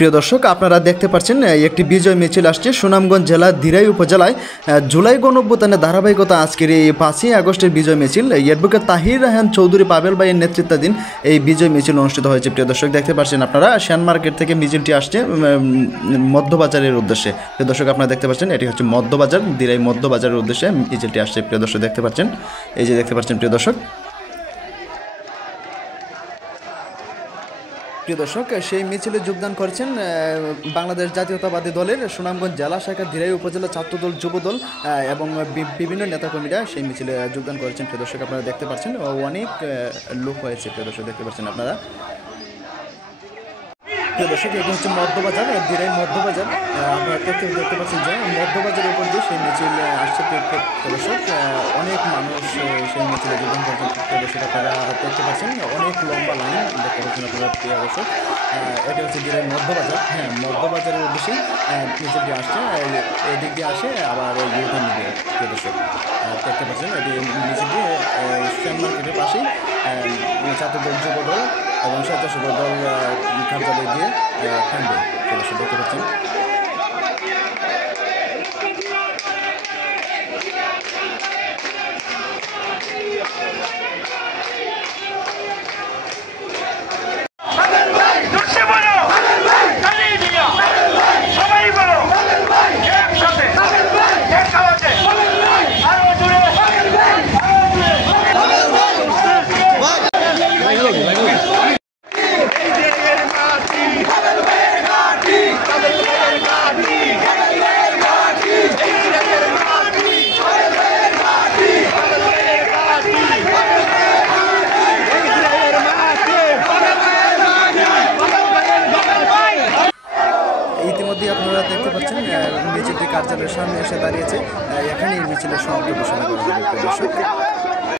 প্রিয় দর্শক, আপনারা দেখতে পাচ্ছেন একটি বিজয় মিছিল আসছে সুনামগঞ্জ জেলার দিরাই উপজেলায়। জুলাই গণঅভ্যুত্থানের ধারাবাহিকতা আজকের এই 5ই আগস্টের বিজয় মিছিল। অ্যাডভোকেট তাহির রায়হান চৌধুরী পাবেল ভাইয়ের নেতৃত্বাধীন এই বিজয় মিছিল অনুষ্ঠিত হয়েছে। প্রিয় দর্শক, দেখতে পাচ্ছেন আপনারা শ্যান মার্কেট থেকে মিছিলটি আসছে মধ্যবাজারের উদ্দেশ্যে। প্রিয় দর্শক, আপনারা দেখতে পাচ্ছেন এটি হচ্ছে মধ্যবাজার, দিরাই মধ্যবাজারের উদ্দেশ্যে মিছিলটি আসছে। প্রিয় দর্শক দেখতে পাচ্ছেন, এই যে দেখতে পাচ্ছেন প্রিয় দর্শক। প্রিয় দর্শক, সেই মিছিলে যোগদান করেছেন বাংলাদেশ জাতীয়তাবাদী দলের সুনামগঞ্জ জেলা শাখা দিরাই উপজেলা ছাত্রদল, যুবদল এবং বিভিন্ন নেতাকর্মীরা সেই মিছিলে যোগদান করেছেন। প্রিয় দর্শক, আপনারা দেখতে পাচ্ছেন অনেক লোক হয়েছে। প্রিয় দর্শক দেখতে পাচ্ছেন আপনারা। প্রিয় দর্শক, এটি হচ্ছে মধ্যবাজার, দিরাই মধ্যবাজার। আপনারা দেখতে পাচ্ছেন যে মধ্যবাজারের উপর দিয়ে সেই মিছিল আসছে। প্রিয় দর্শক, অনেক মানুষ সেই মিছিলে যোগদান করেছেন। প্রিয় দর্শক, আপনারা দেখতে পাচ্ছেন অনেক লম্বা লাইন দেখতে পাচ্ছেন আপনারা। প্রিয় দর্শক, এটি হচ্ছে দিরাই মধ্যবাজার। হ্যাঁ, মধ্যবাজারের উদ্দেশ্যেই মিছিলটি আসছে। এদিক দিয়ে আসে আবার ইউটার্ন দিয়ে। প্রিয় দর্শক দেখতে পাচ্ছেন এটি মিছিলটি শ্যাম মার্কেটের পাশেই ছাত্রদল, যুবদল এবং স্বেচ্ছাসেবক দল কার্যালয় দিয়ে থাকবে। দেখতে পাচ্ছেন। ইতিমধ্যে আপনারা দেখতে পাচ্ছেন মিছিলটি কার্যালয়ের সামনে এসে দাঁড়িয়েছে। এখানেই মিছিলের সমাপ্তি ঘোষণা করা হবে।